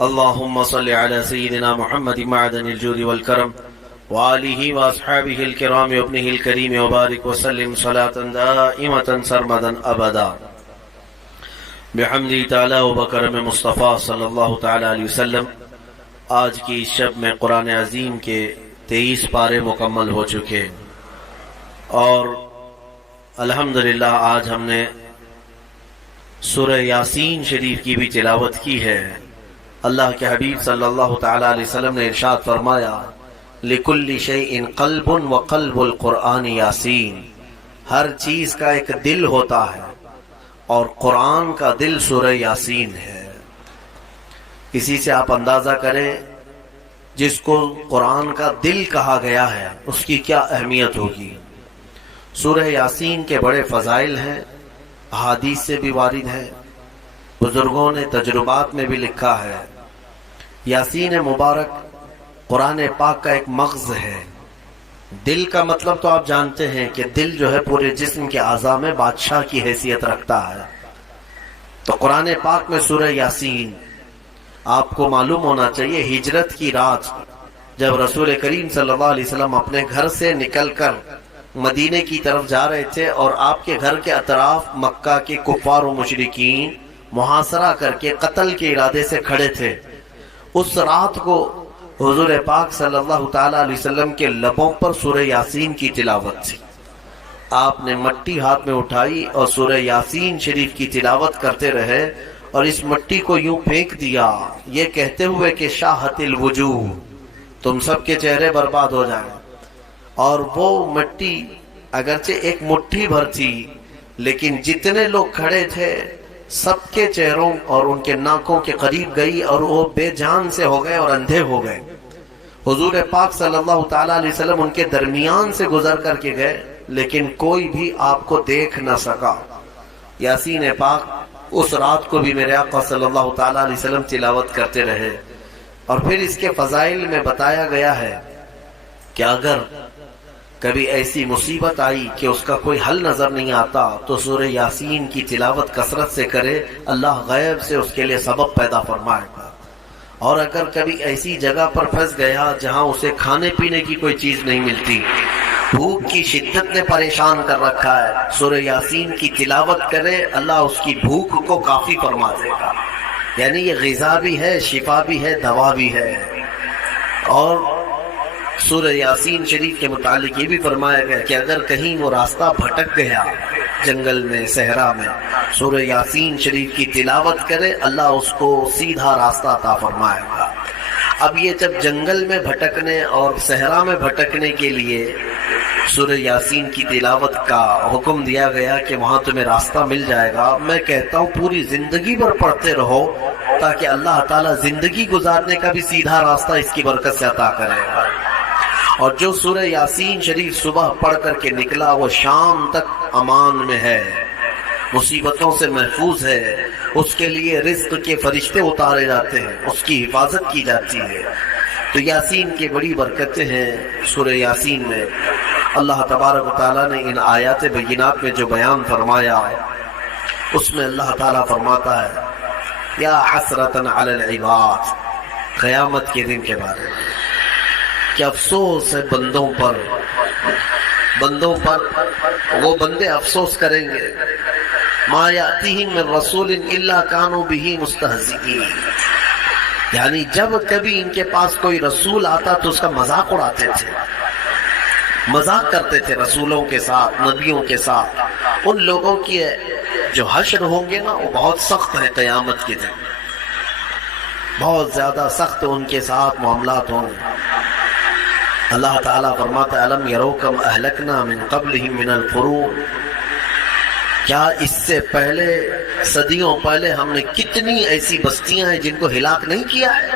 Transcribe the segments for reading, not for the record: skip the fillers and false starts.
اللهم صل على سيدنا محمد معدن الجود والكرم وآله وأصحابه الكرام وابنه الكريم وبارك وسلم صلاة دائمة سرمدا أبدا بحمد تعالی و بکرم مصطفیٰ صلی اللہ تعالی علیہ وسلم۔ آج کی شب میں قرآن عظیم کے 23 پارے مکمل ہو چکے اور الحمدللہ آج ہم نے سورہ یاسین شریف کی بھی تلاوت کی ہے۔ اللہ کے حبیب صلی اللہ تعالی علیہ وسلم نے ارشاد فرمایا لِكُلِّ شَيْءٍ قَلْبٌ وَقَلْبُ الْقُرْآنِ یاسین، ہر چیز کا ایک دل ہوتا ہے اور قرآن کا دل سورہ یاسین ہے۔ اسی سے آپ اندازہ کریں جس کو قرآن کا دل کہا گیا ہے اس کی کیا اہمیت ہوگی۔ سورہ یاسین کے بڑے فضائل ہیں، احادیث سے بھی وارد ہے، بزرگوں نے تجربات میں بھی لکھا ہے۔ یاسین مبارک قرآن پاک کا ایک مغز ہے۔ دل کا مطلب تو آپ جانتے ہیں کہ دل جو ہے پورے جسم کے اعضاء میں بادشاہ کی حیثیت رکھتا ہے۔ تو قرآن پاک میں سورہ یاسین، آپ کو معلوم ہونا چاہیے ہجرت کی رات جب رسول کریم صلی اللہ علیہ وسلم اپنے گھر سے نکل کر مدینے کی طرف جا رہے تھے اور آپ کے گھر کے اطراف مکہ کے کفار و مشرکین محاصرہ کر کے قتل کے ارادے سے کھڑے تھے، اس رات کو حضور پاک صلی اللہ تعالی علیہ وسلم کے لبوں پر سورہ یاسین کی تلاوت تھی۔ آپ نے مٹی ہاتھ میں اٹھائی اور سورہ یاسین شریف کی تلاوت کرتے رہے اور اس مٹی کو یوں پھینک دیا یہ کہتے ہوئے کہ شاہت الوجوہ، تم سب کے چہرے برباد ہو جائیں۔ اور وہ مٹی اگرچہ ایک مٹھی بھر تھی لیکن جتنے لوگ کھڑے تھے سب کے چہروں اور ان کے ناکوں کے قریب گئی اور وہ بے جان سے ہو گئے اور اندھے ہو گئے۔ حضور پاک صلی اللہ تعالی علیہ وسلم ان کے درمیان سے گزر کر کے گئے لیکن کوئی بھی آپ کو دیکھ نہ سکا۔ یاسین پاک اس رات کو بھی میرے آقا صلی اللہ تعالی علیہ وسلم تلاوت کرتے رہے۔ اور پھر اس کے فضائل میں بتایا گیا ہے کہ اگر کبھی ایسی مصیبت آئی کہ اس کا کوئی حل نظر نہیں آتا تو سورہ یاسین کی تلاوت کثرت سے کرے، اللہ غیب سے اس کے لیے سبب پیدا فرمائے گا۔ اور اگر کبھی ایسی جگہ پر پھنس گیا جہاں اسے کھانے پینے کی کوئی چیز نہیں ملتی، بھوک کی شدت نے پریشان کر رکھا ہے، سورہ یاسین کی تلاوت کرے، اللہ اس کی بھوک کو کافی فرما دے گا۔ یعنی یہ غذا بھی ہے، شفا بھی ہے، دوا بھی ہے۔ اور سورہ یاسین شریف کے متعلق یہ بھی فرمایا گیا کہ اگر کہیں وہ راستہ بھٹک گیا جنگل میں، صحرا میں، سورہ یاسین شریف کی تلاوت کرے، اللہ اس کو سیدھا راستہ عطا فرمائے گا۔ اب یہ جب جنگل میں بھٹکنے اور صحرا میں بھٹکنے کے لیے سورہ یاسین کی تلاوت کا حکم دیا گیا کہ وہاں تمہیں راستہ مل جائے گا، میں کہتا ہوں پوری زندگی بھر پڑھتے رہو تاکہ اللہ تعالیٰ زندگی گزارنے کا بھی سیدھا راستہ اس کی برکت سے عطا کرے گا۔ اور جو سورہ یاسین شریف صبح پڑھ کر کے نکلا وہ شام تک امان میں ہے، مصیبتوں سے محفوظ ہے، اس کے لیے رزق کے فرشتے اتارے جاتے ہیں، اس کی حفاظت کی جاتی ہے۔ تو یاسین کی بڑی برکتیں ہیں سورہ یاسین میں۔ اللہ تبارک و تعالیٰ نے ان آیات بینات میں جو بیان فرمایا اس میں اللہ تعالیٰ فرماتا ہے یا حسرتاً علی العباد، قیامت کے دن کے بارے میں کہ افسوس ہے بندوں پر وہ بندے افسوس کریں گے، ما یاتیہم من رسول الا کانوا بہ مستہزئین، یعنی جب کبھی ان کے پاس کوئی رسول آتا تو اس کا مذاق اڑاتے تھے، مذاق کرتے تھے رسولوں کے ساتھ، نبیوں کے ساتھ۔ ان لوگوں کی جو حشر ہوں گے نا وہ بہت سخت ہے، قیامت کے دن بہت زیادہ سخت ان کے ساتھ معاملات ہوں گے۔ اللہ تعالیٰ فرماتا ہے الم یرو کم اہلکنا من قبلہم من القرون، کیا اس سے پہلے صدیوں پہلے ہم نے کتنی ایسی بستیاں ہیں جن کو ہلاک نہیں کیا ہے۔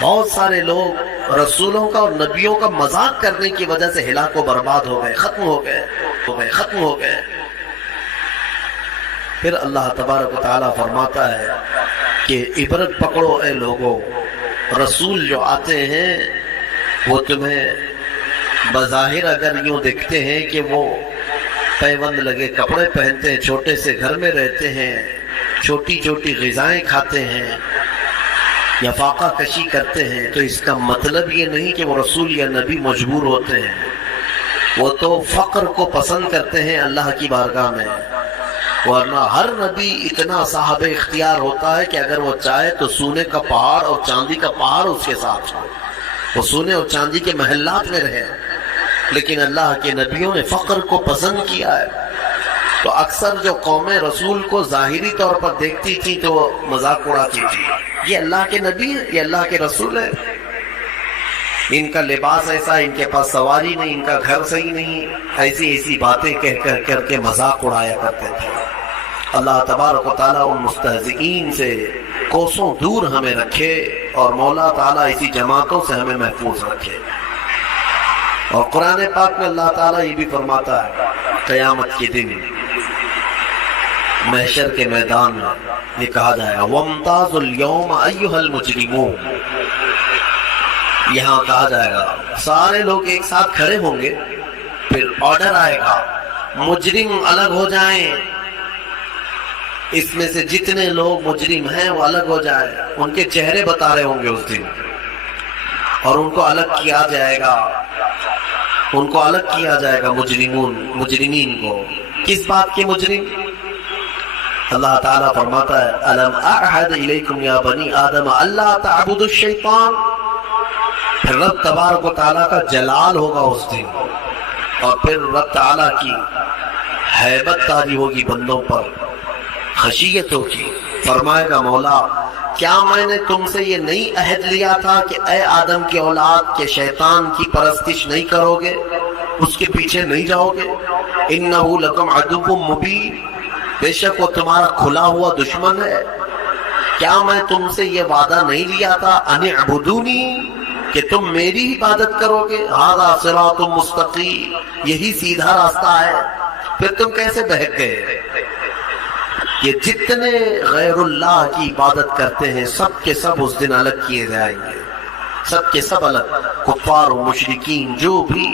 بہت سارے لوگ رسولوں کا اور نبیوں کا مذاق کرنے کی وجہ سے ہلاک و برباد ہو گئے، ختم ہو گئے۔ پھر اللہ تبارک و تعالیٰ فرماتا ہے کہ عبرت پکڑو اے لوگو، رسول جو آتے ہیں وہ تمہیں بظاہر اگر یوں دیکھتے ہیں کہ وہ پیوند لگے کپڑے پہنتے ہیں، چھوٹے سے گھر میں رہتے ہیں، چھوٹی چھوٹی غذائیں کھاتے ہیں، یا فاقہ کشی کرتے ہیں تو اس کا مطلب یہ نہیں کہ وہ رسول یا نبی مجبور ہوتے ہیں، وہ تو فقر کو پسند کرتے ہیں اللہ کی بارگاہ میں، ورنہ ہر نبی اتنا صاحب اختیار ہوتا ہے کہ اگر وہ چاہے تو سونے کا پہاڑ اور چاندی کا پہاڑ اس کے ساتھ ہو، وہ سونے اور چاندی کے محلات میں رہے، لیکن اللہ کے نبیوں نے فقر کو پسند کیا ہے۔ تو اکثر جو قومیں رسول کو ظاہری طور پر دیکھتی تھی تو وہ مذاق اڑاتی تھی، یہ اللہ کے نبی ہے، یہ اللہ کے رسول ہے، ان کا لباس ایسا، ان کے پاس سواری نہیں، ان کا گھر صحیح نہیں، ایسی باتیں کر کے مذاق اڑایا کرتے تھے۔ اللہ تبارک و تعالیٰ ان مستہزئین سے کوسوں دور ہمیں رکھے، اور مولا تعالیٰ اسی جماعتوں سے ہمیں محفوظ رکھے۔ اور قرآن پاک میں اللہ تعالیٰ یہ بھی فرماتا ہے قیامت کے دن محشر کے میدان میں یہ کہا جائے گا وَامْتَازُوا الْيَوْمَ أَيُّهَا الْمُجْرِمُونَ، یہاں کہا جائے گا سارے لوگ ایک ساتھ کھڑے ہوں گے، پھر آرڈر آئے گا مجرم الگ ہو جائیں، اس میں سے جتنے لوگ مجرم ہیں وہ الگ ہو جائیں، ان کے چہرے بتا رہے ہوں گے اس دن، اور ان کو الگ کیا جائے گا، ان کو الگ کیا جائے گا مجرمین کو۔ کس بات کے مجرم؟ اللہ تعالیٰ فرماتا ہے الم اعہد الیکم یا بنی آدم اللہ تعبدوا الشیطان، پھر رب تبارک و تعالیٰ کا جلال ہوگا اس دن، اور پھر رب تعالیٰ کی ہیبت تاری ہوگی بندوں پر، خشیت ہوگی، فرمائے گا مولا کیا میں نے تم سے یہ نہیں عہد لیا تھا کہ اے آدم کی اولاد کے شیطان کی پرستش نہیں کرو گے، اس کے پیچھے نہیں جاؤ گے، انہ لکم عدو مبین، بے شک وہ تمہارا کھلا ہوا دشمن ہے، کیا میں تم سے یہ وعدہ نہیں لیا تھا ان اعبدونی کہ تم میری عبادت کرو گے، ھذا صراط مستقیم، یہی سیدھا راستہ ہے، پھر تم کیسے بہک گئے؟ یہ جتنے غیر اللہ کی عبادت کرتے ہیں سب کے سب اس دن الگ کیے جائیں گے، سب کے سب الگ، کفار و مشرکین جو بھی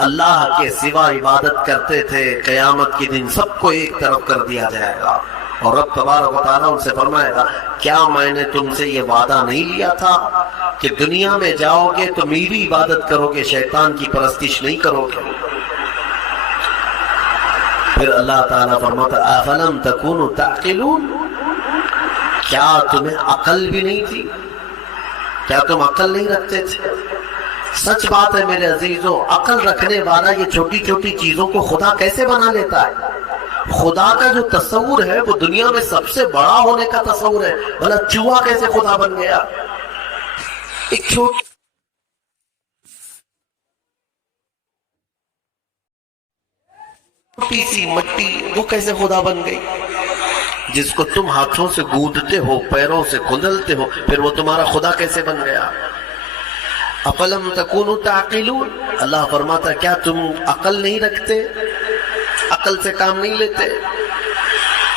اللہ کے سوا عبادت کرتے تھے قیامت کے دن سب کو ایک طرف کر دیا جائے گا، اور رب تبارک و تعالیٰ ان سے فرمائے گا کیا میں نے تم سے یہ وعدہ نہیں لیا تھا کہ دنیا میں جاؤ گے تو میری عبادت کرو گے، شیطان کی پرستش نہیں کرو گے؟ پھر اللہ تعالیٰ فرماتا افلم تکونوا تعقلون، کیا تمہیں عقل بھی نہیں تھی؟ کیا تم عقل نہیں رکھتے تھے؟ سچ بات ہے میرے عزیزوں، عقل رکھنے والا یہ چھوٹی چھوٹی چیزوں کو خدا کیسے بنا لیتا ہے؟ خدا کا جو تصور ہے وہ دنیا میں سب سے بڑا ہونے کا تصور ہے، بھلا چوہا کیسے خدا بن گیا؟ ایک چھوٹی سی مٹی وہ کیسے خدا بن گئی؟ جس کو تم ہاتھوں سے گودتے ہو، پیروں سے کھندلتے ہو، پھر وہ تمہارا خدا کیسے بن گیا؟ افلم تکونوا تعقلون، اللہ فرماتا کیا تم عقل نہیں رکھتے، عقل سے کام نہیں لیتے؟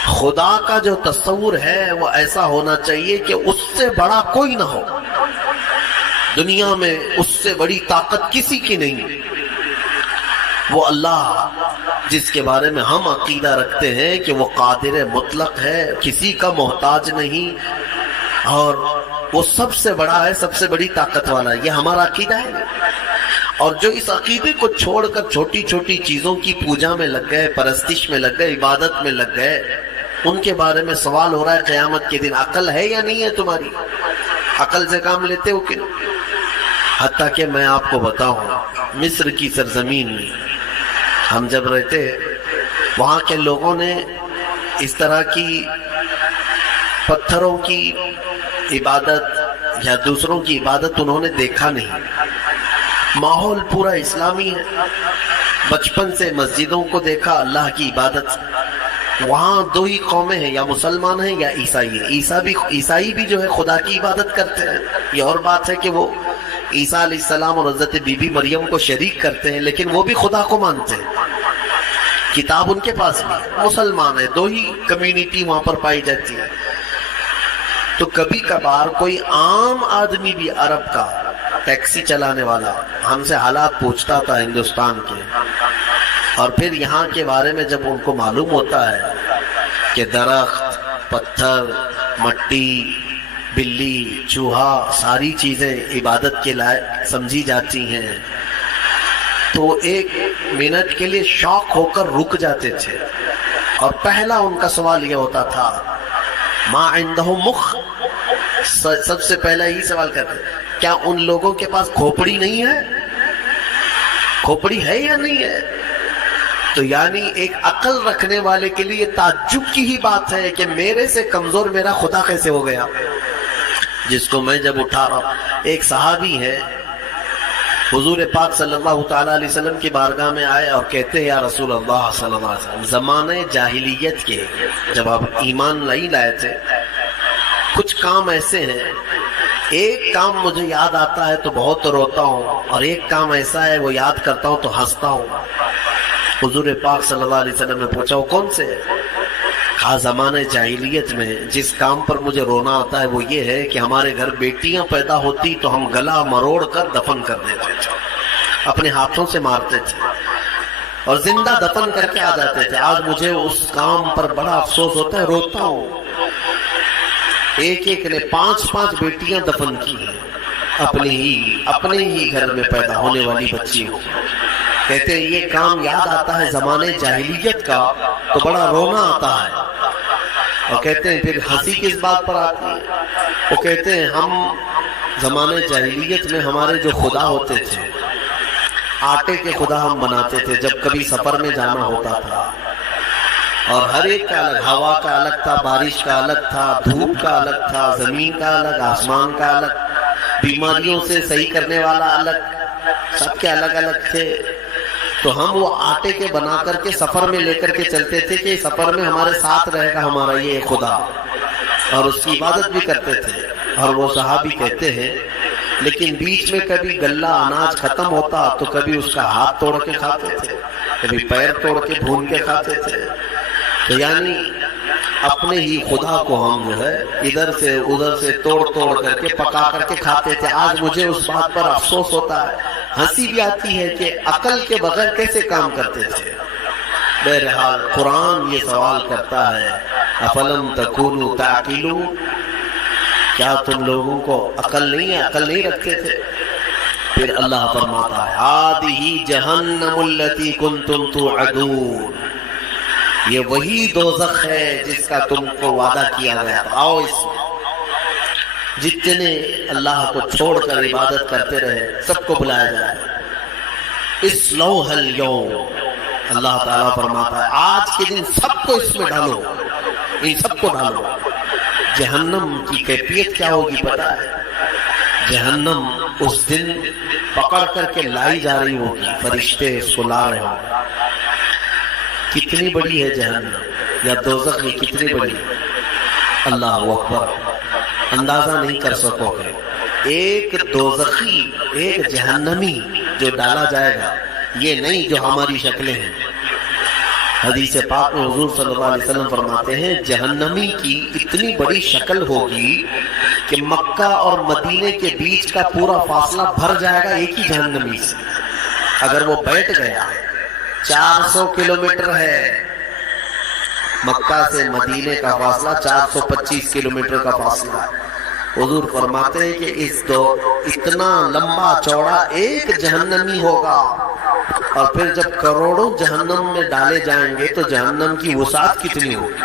خدا کا جو تصور ہے وہ ایسا ہونا چاہیے کہ اس سے بڑا کوئی نہ ہو، دنیا میں اس سے بڑی طاقت کسی کی نہیں، وہ اللہ جس کے بارے میں ہم عقیدہ رکھتے ہیں کہ وہ قادر مطلق ہے، کسی کا محتاج نہیں، اور وہ سب سے بڑا ہے، سب سے بڑی طاقت والا، یہ ہمارا عقیدہ ہے۔ اور جو اس عقیدے کو چھوڑ کر چھوٹی چھوٹی چیزوں کی پوجا میں لگ گئے، پرستش میں لگ گئے، عبادت میں لگ گئے، ان کے بارے میں سوال ہو رہا ہے قیامت کے دن عقل ہے یا نہیں ہے تمہاری؟ عقل سے کام لیتے ہو کہ نہیں؟ حتیٰ کہ میں آپ کو بتاؤں مصر کی سرزمین میں ہم جب رہتے وہاں کے لوگوں نے اس طرح کی پتھروں کی عبادت یا دوسروں کی عبادت انہوں نے دیکھا نہیں، ماحول پورا اسلامی ہے، بچپن سے مسجدوں کو دیکھا، اللہ کی عبادت، وہاں دو ہی قومیں ہیں، یا مسلمان ہیں یا عیسائی ہیں، عیسائی بھی جو ہے خدا کی عبادت کرتے ہیں، یہ اور بات ہے کہ وہ عیسیٰ علیہ السلام اور حضرت بی بی مریم کو شریک کرتے ہیں، لیکن وہ بھی خدا کو مانتے ہیں، کتاب ان کے پاس بھی، مسلمان ہے، دو ہی کمیونٹی وہاں پر پائی جاتی ہے۔ تو کبھی کبھار کوئی عام آدمی بھی عرب کا ٹیکسی چلانے والا ہم سے حالات پوچھتا تھا ہندوستان کے، اور پھر یہاں کے بارے میں جب ان کو معلوم ہوتا ہے کہ درخت، پتھر، مٹی، بلی چوہا ساری چیزیں عبادت کے لائق سمجھی جاتی ہیں، تو ایک منٹ کے لیے شوق ہو کر رک جاتے تھے، اور پہلا ان کا سوال یہ ہوتا تھا ما عندہم مخ، سب سے پہلا یہی سوال کرتے کیا ان لوگوں کے پاس کھوپڑی نہیں ہے، کھوپڑی ہے یا نہیں ہے؟ تو یعنی ایک عقل رکھنے والے کے لیے تعجب کی ہی بات ہے کہ میرے سے کمزور میرا خدا کیسے ہو گیا، جس کو میں جب اٹھا رہا ہوں۔ ایک صحابی ہے، حضور پاک صلی اللہ تعالیٰ علیہ وسلم کی بارگاہ میں آئے اور کہتے ہیں یا رسول اللہ صلی اللہ علیہ وسلم، زمانے جاہلیت کے جب آپ ایمان نہیں لائے تھے، کچھ کام ایسے ہیں، ایک کام مجھے یاد آتا ہے تو بہت روتا ہوں، اور ایک کام ایسا ہے وہ یاد کرتا ہوں تو ہنستا ہوں۔ حضور پاک صلی اللہ علیہ وسلم نے پوچھا وہ کون سے ہے؟ کہا زمانے جاہلیت میں جس کام پر مجھے رونا آتا ہے وہ یہ ہے کہ ہمارے گھر بیٹیاں پیدا ہوتی تو ہم گلا مروڑ کر دفن کر دیتے تھے، اپنے ہاتھوں سے مارتے تھے اور زندہ دفن کر کے آ جاتے تھے۔ آج مجھے اس کام پر بڑا افسوس ہوتا ہے، روتا ہوں۔ ایک ایک نے 5 بیٹیاں دفن کی ہیں، اپنے ہی گھر میں پیدا ہونے والی بچی ہو۔ کہتے ہیں یہ کام یاد آتا ہے زمانے جاہلیت کا تو بڑا رونا آتا ہے، اور کہتے ہیں پھر ہنسی کس بات پر آتی ہے؟ وہ کہتے ہیں ہم زمانے جاہلیت میں ہمارے جو خدا ہوتے تھے، آٹے کے خدا ہم بناتے تھے جب کبھی سفر میں جانا ہوتا تھا، اور ہر ایک کا الگ، ہوا کا الگ تھا، بارش کا الگ تھا، دھوپ کا الگ تھا، زمین کا الگ، آسمان کا الگ، بیماریوں سے صحیح کرنے والا الگ، سب کے الگ الگ تھے۔ تو ہم وہ آٹے کے بنا کر کے سفر میں لے کر کے چلتے تھے کہ سفر میں ہمارے ساتھ رہے گا ہمارا یہ خدا، اور اس کی عبادت بھی کرتے تھے۔ اور وہ صحابی کہتے ہیں لیکن بیچ میں کبھی غلہ اناج ختم ہوتا تو کبھی اس کا ہاتھ توڑ کے کھاتے تھے، کبھی پیر توڑ کے بھون کے کھاتے تھے۔ تو یعنی اپنے ہی خدا کو ہم جو ہے ادھر سے ادھر سے توڑ کر کے پکا کر کے کھاتے تھے۔ آج مجھے اس بات پر افسوس ہوتا ہے، ہنسی بھی آتی ہے کہ عقل کے بغیر کیسے کام کرتے تھے۔ بہرحال قرآن یہ سوال کرتا ہے افلم تکونوا تعقلون، کیا تم لوگوں کو عقل نہیں ہے، عقل نہیں رکھتے تھے؟ پھر اللہ فرماتا ہے ہذہ جہنم التی کنتم توعدون، یہ وہی دوزخ ہے جس کا تم کو وعدہ کیا گیا تھا، آؤ اس میں۔ جتنے اللہ کو چھوڑ کر عبادت کرتے رہے سب کو بلایا جائے، اصلوہ اليوم، اللہ تعالیٰ فرماتا ہے آج کے دن سب کو اس میں ڈالو، ان سب کو ڈالو۔ جہنم کی کیفیت کیا ہوگی پتہ ہے؟ جہنم اس دن پکڑ کر کے لائی جا رہی ہوگی، فرشتے اس کو لا رہے ہوں۔ کتنی بڑی ہے جہنم یا دوزخ، یہ کتنی بڑی ہے، اللہ اکبر، اندازہ نہیں کر سکو گے۔ ایک دوزخی، ایک جہنمی جو ڈالا جائے گا، یہ نہیں جو ہماری شکلیں ہیں۔ حدیث پاک میں حضور صلی اللہ علیہ وسلم فرماتے ہیں جہنمی کی اتنی بڑی شکل ہوگی کہ مکہ اور مدینے کے بیچ کا پورا فاصلہ بھر جائے گا ایک ہی جہنمی سے۔ اگر وہ بیٹھ گیا، 400 کلومیٹر ہے مکہ سے مدینے کا فاصلہ، 425 کلومیٹر کا فاصلہ۔ حضور فرماتے ہیں کہ اتنا لمبا چوڑا ایک جہنمی ہوگا، اور پھر جب کروڑوں جہنم میں ڈالے جائیں گے تو جہنم کی وسعت کتنی ہوگی،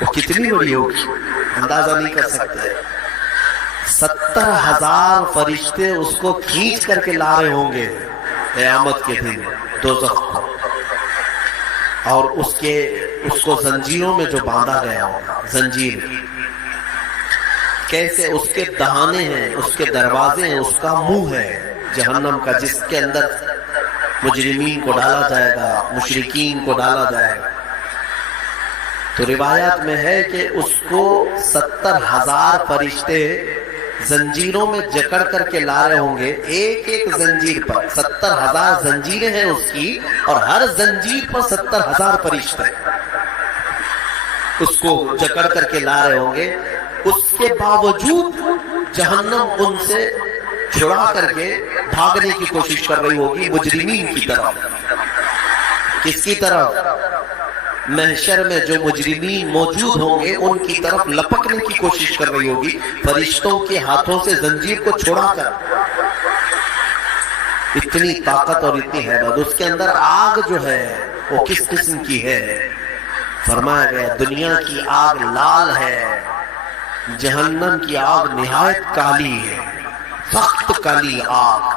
وہ کتنی بڑی ہوگی، اندازہ نہیں کر سکتے۔ 70,000 فرشتے اس کو کھینچ کر کے لا رہے ہوں گے قیامت کے دن دوزخ کو، اور اس کو زنجیروں میں جو باندھا گیا ہوگا، زنجیر کیسے، اس کے دہانے ہیں، اس کے دروازے ہیں، اس کا منہ ہے جہنم کا، جس کے اندر مجرمین کو ڈالا جائے گا، مشرکین کو ڈالا جائے گا۔ تو روایات میں ہے کہ اس کو 70,000 فرشتے زنجیروں میں جکڑ کر کے لا رہے ہوں گے، ایک ایک زنجیر پر 70,000 زنجیریں ہیں اس کی، اور ہر زنجیر پر 70,000 فرشتے اس کو جکڑ کر کے لا رہے ہوں گے۔ اس کے باوجود جہنم ان سے چھڑا کر کے بھاگنے کی کوشش کر رہی ہوگی مجرمین کی طرف۔ کس کی طرف؟ محشر میں جو مجرمین موجود ہوں گے ان کی طرف لپکنے کی کوشش کر رہی ہوگی فرشتوں کے ہاتھوں سے زنجیر کو چھڑا کر. اتنی طاقت اور اتنی حیبت. اس کے اندر آگ جو ہے وہ کس قسم کی ہے؟ فرمایا گیا دنیا کی آگ لال ہے، جہنم کی آگ نہایت کالی ہے، سخت کالی آگ.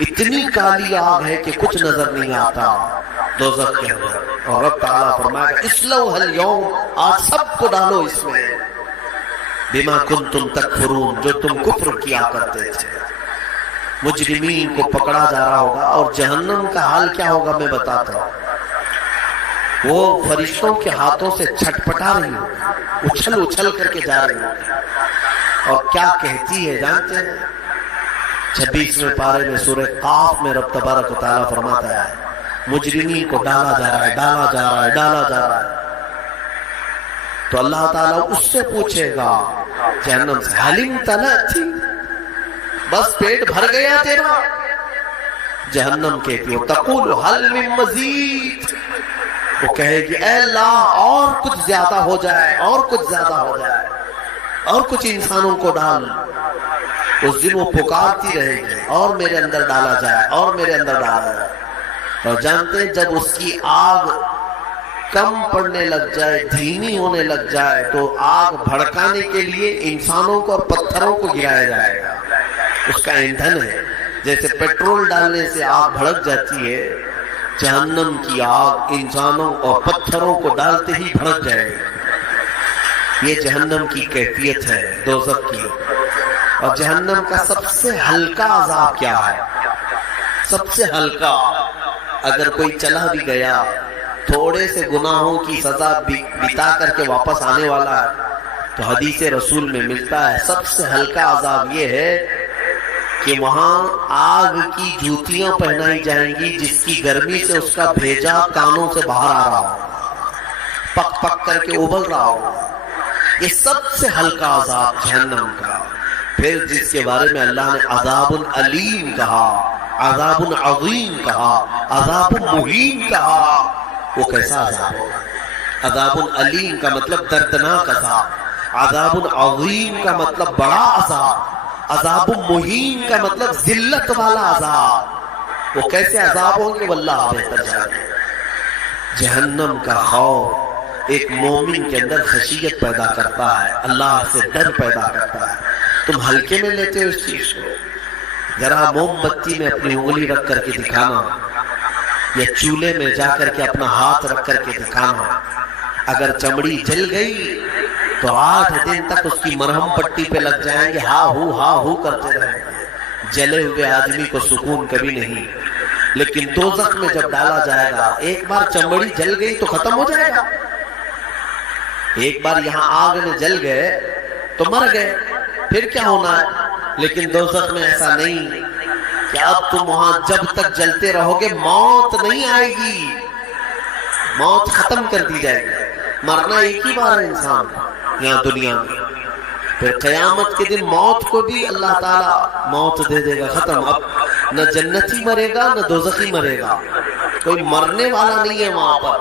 اتنی کالی آگ ہے کہ کچھ نظر نہیں آتا دوزخ کے اندر. اور رب تعالیٰ فرمایا اسلوھا اليوم، آج سب کو ڈالو اس میں، بما کنتم تکفرون، جو تم کفر کیا کرتے تھے. مجرمین کو پکڑا جا رہا ہوگا اور جہنم کا حال کیا ہوگا میں بتاتا ہوں. وہ فرشتوں کے ہاتھوں سے چھٹپٹا رہی ہوگی، اچھل اچھل کر کے جا رہی ہوگی. اور کیا کہتی ہے جانتے ہیں؟ 26ویں پارے میں سورہ قاف میں رب تبارک و تعالیٰ فرماتا ہے مجرمین کو ڈالا جا رہا ہے، ڈالا جا رہا ہے، ڈالا جا رہا ہے. تو اللہ تعالیٰ اس سے پوچھے گا جہنم سے حلیم تلأتی، بس پیٹ بھر گیا تیرا؟ جہنم کہتی ہے تقول حل من مزید، وہ کہے گی اے اللہ اور کچھ زیادہ ہو جائے، اور کچھ زیادہ ہو جائے، اور کچھ انسانوں کو ڈال. اس دن وہ پکارتی رہے گی اور میرے اندر ڈالا جائے، اور میرے اندر ڈالا جائے. اور جانتے ہیں جب اس کی آگ کم پڑنے لگ جائے، دھیمی ہونے لگ جائے، تو آگ بھڑکانے کے لیے انسانوں کو اور پتھروں کو گرایا جائے گا. اس کا ایندھن ہے. جیسے پیٹرول ڈالنے سے آگ بھڑک جاتی ہے، جہنم کی آگ انسانوں اور پتھروں کو ڈالتے ہی بھڑک جائے گی. یہ جہنم کی کیفیت ہے دوزخ کی. اور جہنم کا سب سے ہلکا عذاب کیا ہے؟ سب سے ہلکا. اگر کوئی چلا بھی گیا، تھوڑے سے گناہوں کی سزا بتا کر کے واپس آنے والا ہے، تو حدیث رسول میں ملتا ہے سب سے ہلکا عذاب یہ ہے کہ وہاں آگ کی جوتیاں پہنائی جائیں گی جس کی گرمی سے اس کا بھیجا کانوں سے باہر آ رہا ہو، پک پک کر کے ابل رہا ہو. یہ سب سے ہلکا عذاب جہنم کا. پھر جس کے بارے میں اللہ نے عذاب علیم کہا، عذاب عظیم کہا، عذاب مہین کہا، وہ کیسا عذاب ہوگا؟ عذاب علیم کا مطلب دردناک عذاب، عذاب عظیم کا مطلب بڑا عذاب، عذاب مہین کا مطلب ذلت والا عذاب. وہ کیسے عذاب ہوں گے واللہ بہتر جانے. جہنم کا خوف ایک مومن کے اندر خشیت پیدا کرتا ہے، اللہ سے ڈر پیدا کرتا ہے. تم ہلکے میں لیتے ہو اس چیز کو. ذرا موم بتی میں اپنی انگلی رکھ کر کے دکھانا، یا چولہے میں جا کر کے اپنا ہاتھ رکھ کر کے دکھانا. اگر چمڑی جل گئی تو 8 دن تک اس کی مرہم پٹی پہ لگ جائیں گے، ہا ہو کرتے رہیں گے. جلے ہوئے آدمی کو سکون کبھی نہیں. لیکن دوزخ میں جب ڈالا جائے گا، ایک بار چمڑی جل گئی تو ختم ہو جائے گا. ایک بار یہاں آگ میں جل گئے تو مر گئے، پھر کیا ہونا ہے؟ لیکن دوزخ میں ایسا نہیں کہ اب تم وہاں جب تک جلتے رہو گے موت نہیں آئے گی، موت ختم کر دی جائے گی. مرنا ایک ہی بار ہے انسان یہاں دنیا میں. پھر قیامت کے دن موت کو بھی اللہ تعالیٰ موت دے دے گا، ختم. اب نہ جنتی مرے گا نہ دوزخی مرے گا، کوئی مرنے والا نہیں ہے وہاں پر.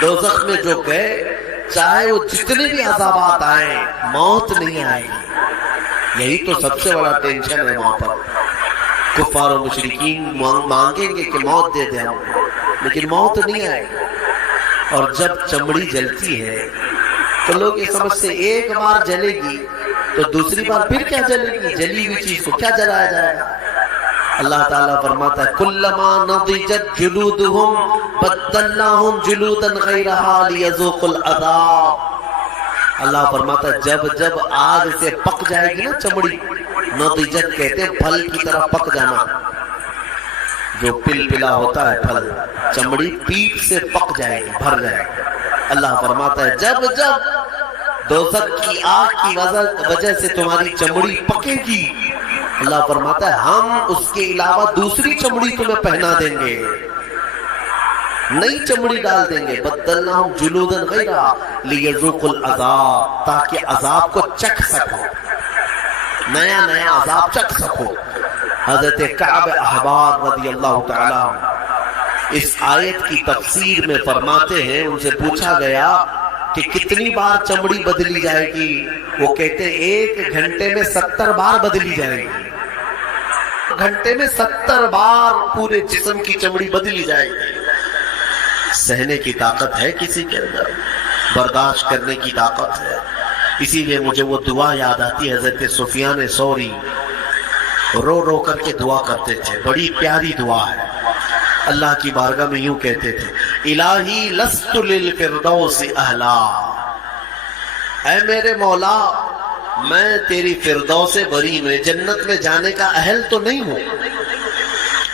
دوزخ میں جو گئے چاہے وہ جتنے بھی عذابات آئیں موت نہیں آئے گی. یہی تو سب سے بڑا ٹینشن ہے وہاں پر. کفار و مشرکین مانگیں گے کہ موت دے دے ہم، لیکن موت نہیں آئے گی. اور جب چمڑی جلتی ہے تو لوگ یہ سمجھتے ایک بار جلے گی تو دوسری بار پھر کیا جلے گی؟ جلی ہوئی چیز کو کیا جلایا جائے گا؟ اللہ تعالیٰ فرماتا ہے کلما نضجت جلودہم بدلناہم جلودا غیرہا لیذوقوا العذاب. اللہ فرماتا ہے جب جب آگ سے پک جائے گی نا چمڑی، نضجت کہتے ہیں پھل کی طرح پک جانا، جو پل پلا ہوتا ہے پھل، چمڑی پیٹ سے پک جائے گی، بھر جائے گی. اللہ فرماتا ہے جب جب دوزخ کی آگ کی وجہ سے تمہاری چمڑی پکے گی، اللہ فرماتا ہے ہم اس کے علاوہ دوسری چمڑی تمہیں پہنا دیں گے، نئی چمڑی ڈال دیں گے. بدلناہم جلودا غیرہا لیذوقوا العذاب، تاکہ عذاب کو چکھ سکو، نیا نیا عذاب چکھ سکو. حضرت کعب احبار رضی اللہ تعالیٰ اس آیت کی تفسیر میں فرماتے ہیں ان سے پوچھا گیا کہ کتنی بار چمڑی بدلی جائے گی؟ وہ کہتے ہیں 1 گھنٹے میں 70 بار بدلی جائے گی، گھنٹے میں 70 بار پورے جسم کی چمڑی بدلی جائے گی۔ سہنے کی طاقت ہے کسی کے اندر، برداشت کرنے کی طاقت ہے۔ اسی لیے مجھے وہ دعا یاد آتی ہے، حضرت سفیان ثوری رو رو کر کے دعا کرتے تھے، بڑی پیاری دعا ہے۔ اللہ کی بارگاہ میں یوں کہتے تھے، الہی لست للفردوس اہلا، اے میرے مولا میں تیری فردوس بری میں، جنت میں جانے کا اہل تو نہیں ہوں،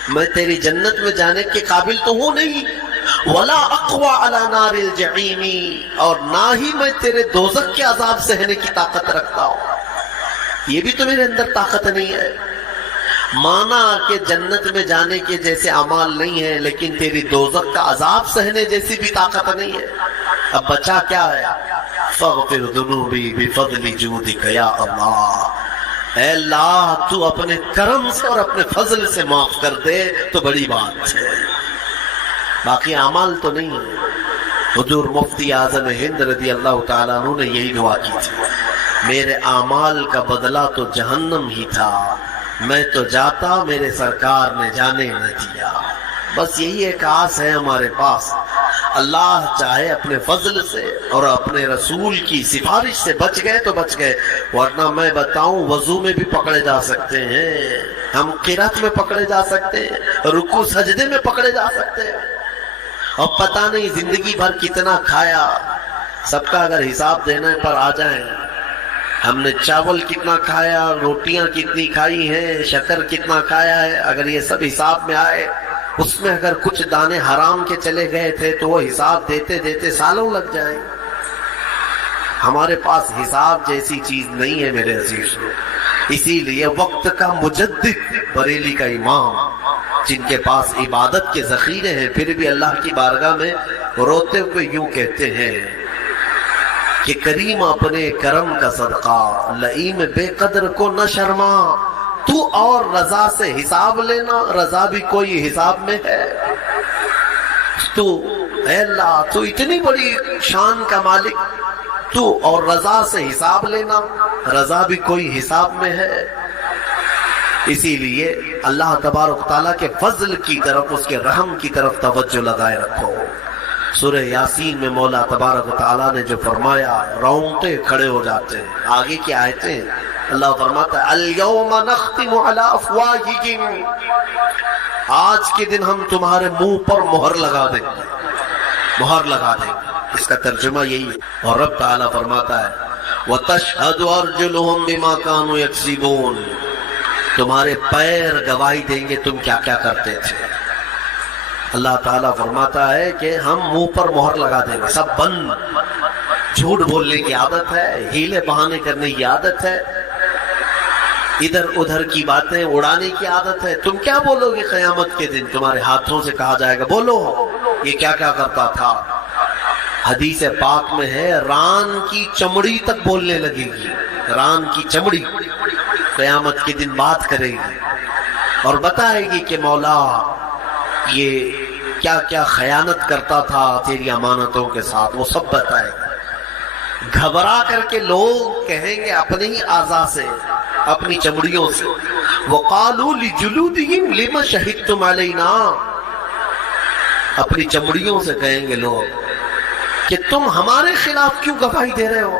میں تیری جنت میں جانے کے قابل تو ہوں نہیں، ولا اقوی علی نار الجحیم، اور نہ ہی میں تیرے دوزخ کے عذاب سہنے کی طاقت رکھتا ہوں، یہ بھی تو میرے اندر طاقت نہیں ہے۔ مانا کہ جنت میں جانے کے جیسے اعمال نہیں ہیں، لیکن تیری دوزخ کا عذاب سہنے جیسی بھی طاقت نہیں ہے۔ اب بچا کیا ہے؟ فاغفر ذنوبی بفضل جودک یا اللہ، اے اللہ تو اپنے کرم سے اور اپنے فضل سے معاف کر دے تو بڑی بات ہے، باقی اعمال تو نہیں ہے۔ حضور مفتی اعظم ہند رضی اللہ تعالیٰ عنہ نے یہی دعا کی تھی، میرے اعمال کا بدلہ تو جہنم ہی تھا، میں تو جاتا میرے سرکار نے جانے نہ دیا۔ بس یہی ایک آس ہے ہمارے پاس، اللہ چاہے اپنے فضل سے اور اپنے رسول کی سفارش سے بچ گئے تو بچ گئے، ورنہ میں بتاؤں وضو میں بھی پکڑے جا سکتے ہیں، ہم قرات میں پکڑے جا سکتے ہیں، رکوع سجدے میں پکڑے جا سکتے ہیں، اور پتہ نہیں زندگی بھر کتنا کھایا۔ سب کا اگر حساب دینے پر آ جائیں، ہم نے چاول کتنا کھایا، روٹیاں کتنی کھائی ہیں، شکر کتنا کھایا ہے، اگر یہ سب حساب میں آئے، اس میں اگر کچھ دانے حرام کے چلے گئے تھے تو وہ حساب دیتے دیتے سالوں لگ جائیں۔ ہمارے پاس حساب جیسی چیز نہیں ہے میرے عزیز، اسی لیے وقت کا مجدد بریلی کا امام، جن کے پاس عبادت کے ذخیرے ہیں، پھر بھی اللہ کی بارگاہ میں روتے ہوئے یوں کہتے ہیں کہ کریم اپنے کرم کا صدقہ، لئیم بے قدر کو نہ شرما، تو اور رضا سے حساب لینا، رضا بھی کوئی حساب میں ہے۔ تو اے اللہ تو اتنی بڑی شان کا مالک، تو اور رضا سے حساب لینا، رضا بھی کوئی حساب میں ہے۔ اسی لیے اللہ تبارک تعالیٰ کے فضل کی طرف، اس کے رحم کی طرف توجہ لگائے رکھو۔ سورہ یاسین میں مولا تبارک و تعالیٰ نے جو فرمایا، رونگٹے کھڑے ہو جاتے ہیں۔ آگے کی آیتیں اللہ فرماتا ہے، اليوم نختم علی افواہہم، آج کے دن ہم تمہارے منہ پر مہر لگا دیں گے، مہر لگا دیں گے۔ اس کا ترجمہ یہی ہے۔ اور رب تعالیٰ فرماتا ہے، وَتَشْهَدُ أَرْجُلُهُمْ بِمَا كَانُوا يَكْسِبُونَ، تمہارے پیر گواہی دیں گے تم کیا کیا کرتے تھے۔ اللہ تعالیٰ فرماتا ہے کہ ہم منہ پر مہر لگا دیں گے، سب بند، جھوٹ بولنے کی عادت ہے، ہیلے بہانے کرنے کی عادت ہے، ادھر ادھر کی باتیں اڑانے کی عادت ہے۔ تم کیا بولو گے قیامت کے دن؟ تمہارے ہاتھوں سے کہا جائے گا بولو یہ کیا کیا کرتا تھا۔ حدیث پاک میں ہے، ران کی چمڑی تک بولنے لگے گی، ران کی چمڑی قیامت کے دن بات کرے گی اور بتائے گی کہ مولا یہ کیا کیا خیانت کرتا تھا تیری امانتوں کے ساتھ، وہ سب بتائے گا۔ گھبرا کر کے لوگ کہیں گے اپنی ہی اعضاء سے، اپنی چمڑیوں سے، وَقَالُوا لِجُلُودِهِمْ لِمَ شَهِدْتُمْ عَلَيْنَا، اپنی چمڑیوں سے کہیں گے لوگ کہ تم ہمارے خلاف کیوں گواہی دے رہے ہو؟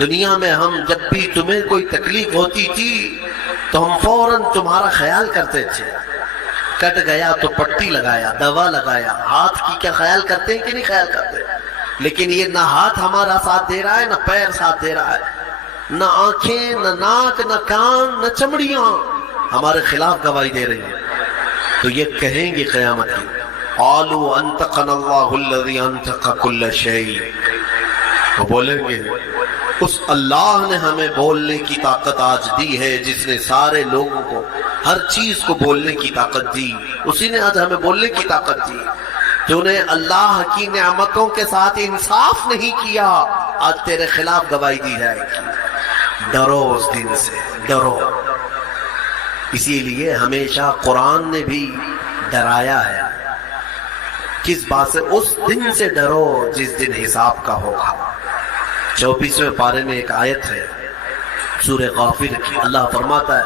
دنیا میں ہم جب بھی تمہیں کوئی تکلیف ہوتی تھی تو ہم فوراً تمہارا خیال کرتے تھے، کٹ گیا تو پٹی لگایا، دوا لگایا، ہاتھ کی کیا خیال کرتے ہیں کہ نہیں خیال کرتے؟ لیکن یہ نہ ہاتھ ہمارا ساتھ دے رہا ہے، نہ پیر ساتھ دے رہا ہے، نہ آنکھیں، نہ ناک، نہ کان، نہ چمڑیاں ہمارے خلاف گواہی دے رہی ہیں۔ تو یہ کہیں گے قیامت کی، قالوا انطقنا اللہ الذی انطق کل شیء، وہ بولیں گے اس اللہ نے ہمیں بولنے کی طاقت آج دی ہے، جس نے سارے لوگوں کو ہر چیز کو بولنے کی طاقت دی، اسی نے آج ہمیں بولنے کی طاقت دی۔ تو نے اللہ کی نعمتوں کے ساتھ انصاف نہیں کیا، آج تیرے خلاف گواہی دی جائے گی۔ ڈرو اس دن سے، ڈرو۔ اسی لیے ہمیشہ قرآن نے بھی ڈرایا ہے، کس بات سے؟ اس دن سے ڈرو جس دن حساب کا ہوگا۔ 24ویں پارے میں ایک آیت ہے سورہ غافر کی، اللہ فرماتا ہے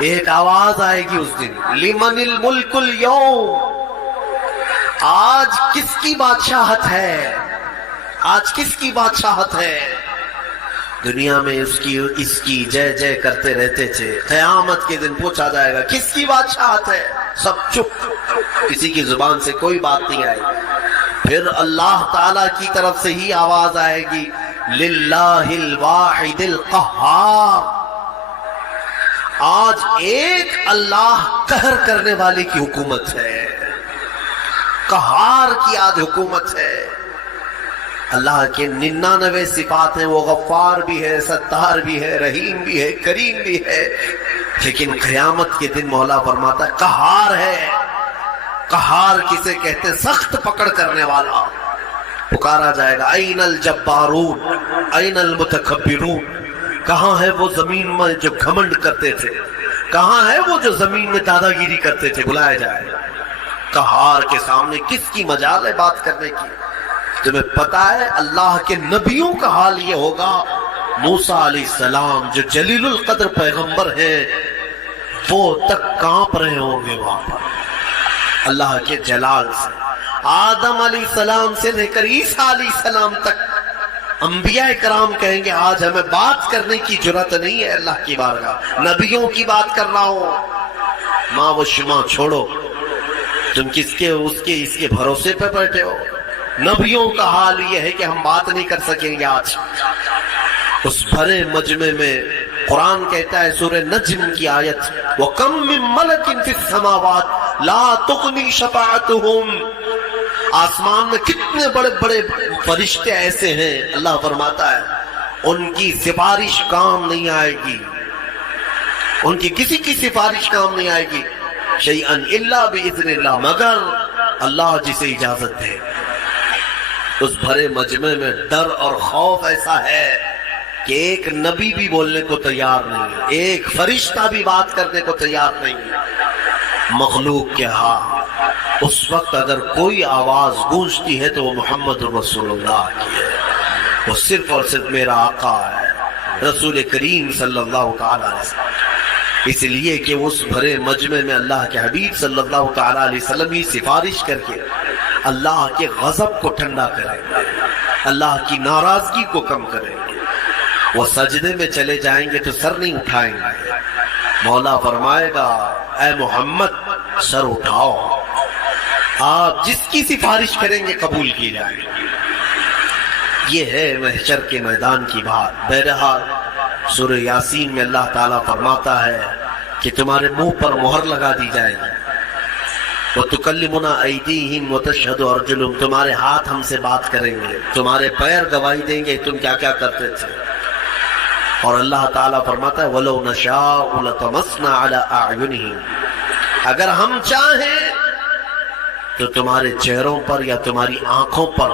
ایک آواز آئے گی اس دن، لمن الملک اليوم، آج کس کی بادشاہت ہے؟ آج کس کی بادشاہت ہے؟ دنیا میں اس کی جے جے کرتے رہتے تھے، قیامت کے دن پوچھا جائے گا کس کی بادشاہت ہے؟ سب چپ، کسی کی زبان سے کوئی بات نہیں آئی۔ پھر اللہ تعالی کی طرف سے ہی آواز آئے گی، للہ الواحد القہار، آج ایک اللہ قہر کرنے والے کی حکومت ہے، قہار کی آج حکومت ہے۔ اللہ کے 99 صفات ہیں، وہ غفار بھی ہے، ستار بھی ہے، رحیم بھی ہے، کریم بھی ہے، لیکن قیامت کے دن مولا فرماتا ہے قہار ہے۔ قہار کسے کہتے ہیں؟ سخت پکڑ کرنے والا۔ پکارا جائے گا این الجبارون این المتکبرون، کہاں ہے وہ زمین میں جو گھمنڈ کرتے تھے؟ کہاں ہے وہ جو زمین میں دادا گیری کرتے تھے؟ بلایا جائے گا۔ قہار کے سامنے کس کی مجال ہے بات کرنے کی؟ تمہیں پتا ہے اللہ کے نبیوں کا حال یہ ہوگا، موسیٰ علیہ السلام جو جلیل القدر پیغمبر ہیں وہ تک کانپ رہے ہوں گے وہاں پر اللہ کے جلال سے۔ آدم علیہ السلام سے لے کر عیسیٰ علیہ السلام تک انبیاء کرام کہیں گے آج ہمیں بات کرنے کی جرات نہیں ہے اللہ کی بارگاہ، نبیوں کی بات کر رہا ہوں۔ ماں و شما چھوڑو، تم کس کے اس کے بھروسے پہ بیٹھے ہو؟ نبیوں کا حال یہ ہے کہ ہم بات نہیں کر سکیں گے آج۔ اس بھرے مجمع میں قرآن کہتا ہے سورہ نجم کی آیت، وَكَمْ مِن مَلَكٍ فِي السَّمَاوَاتِ لَا تُغْنِي شَفَاعَتُهُمْ، آسمان میں کتنے بڑے بڑے فرشتے ایسے ہیں، اللہ فرماتا ہے ان کی سفارش کام نہیں آئے گی، ان کی کسی کی سفارش کام نہیں آئے گی، شیئن الا باذن اللہ، مگر اللہ جسے اجازت دے۔ اس بھرے مجمع میں ڈر اور خوف ایسا ہے کہ ایک نبی بھی بولنے کو تیار نہیں ہے، ایک فرشتہ بھی بات کرنے کو تیار نہیں ہے۔ مخلوق کے ہاں اس وقت اگر کوئی آواز گونجتی ہے تو وہ محمد رسول اللہ کی ہے، وہ صرف اور صرف میرا آقا ہے، رسول کریم صلی اللہ تعالی علیہ وسلم۔ اس لیے کہ اس بھرے مجمع میں اللہ کے حبیب صلی اللہ تعالی علیہ وسلم ہی سفارش کر کے اللہ کے غضب کو ٹھنڈا کریں گے، اللہ کی ناراضگی کو کم کریں گے۔ وہ سجدے میں چلے جائیں گے تو سر نہیں اٹھائیں گے، مولا فرمائے گا اے محمد سر اٹھاؤ، آپ جس کی سفارش کریں گے قبول کی جائے گی۔ یہ ہے محشر کے میدان کی بات۔ بہرحال سورہ یاسین میں اللہ تعالیٰ فرماتا ہے کہ تمہارے منہ پر مہر لگا دی جائے گی، وَتُكَلِّمُنَا أَيْدِيهِمْ وَتَشْهَدُ أَرْجُلُهُمْ، تمہارے ہاتھ ہم سے بات کریں گے، تمہارے پیر گواہی دیں گے تم کیا کیا کرتے تھے۔ اور اللہ تعالیٰ فرماتا ہے وَلَوْ نَشَاءُ لَطَمَسْنَا عَلَىٰ أَعْيُنِهِمْ، اگر ہم چاہیں تو تمہارے چہروں پر یا تمہاری آنکھوں پر